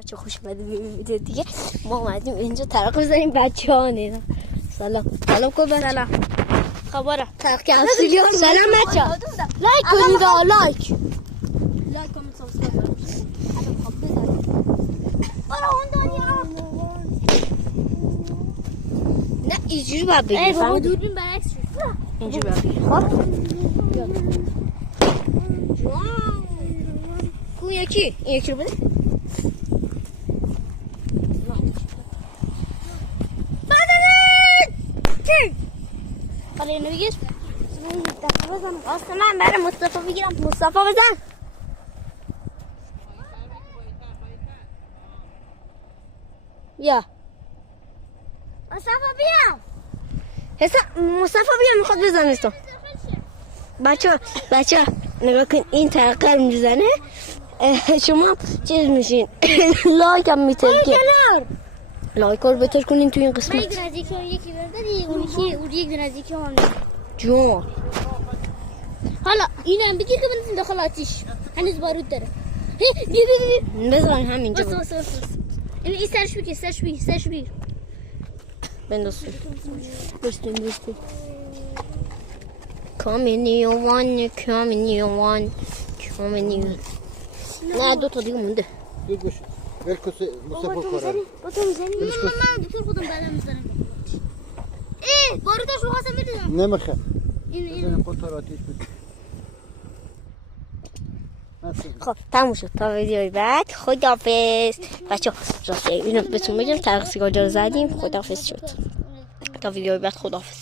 بچه خوش اومدید به ویدیو دیگه. ما اومدیم اینجا ترق بزنیم بچه ها نیدن. سلام کن بچه. سلام خبره ترق که اصولی ها. سلام بچه ها. لایک کنید ها. لایک کامنت سابسکرایب برای اون دنیا. نه اینجوری باید بگیم. ای بابا دوربین برعکس شد. اینجوری باید بگیم. خب اون یکی این یکی رو بده. حالا اینو بگیر من برای مصطفی بگیرم. مصطفی بزن. بیا مصطفی بیا مصطفی بیا میخواد بزنه تو. بچه نگاه کن این ترقه رو میزنه. شما چیز میشین لایک هم میترکین. لایک رو بتر کنین تو این قسمت. من یک نزدیکی هم یکی برداری اون یک نزدیکی هم جون. حالا اینو هم بگیر که بندازیم داخل آتیش. هنوز بارود داره. بیا بزن همینجا بس این سرش بگیر بنداز. بستون کامینیوان نه دو تا دیگه مونده. بگوش برکس مصطفی کارم با تو میزنی من دکتر خودم بعدم میزنم. بارودش رو خواستم بریزم نمیخواد. این خود تو آتیش بده. خب تموم شد. تا ویدیوی بعد خداحافظ بچه ها. راسته اینو بهتون بگم ترق سیگار رو زدیم. خداحافظ شد. تا ویدیوی بعد خداحافظ.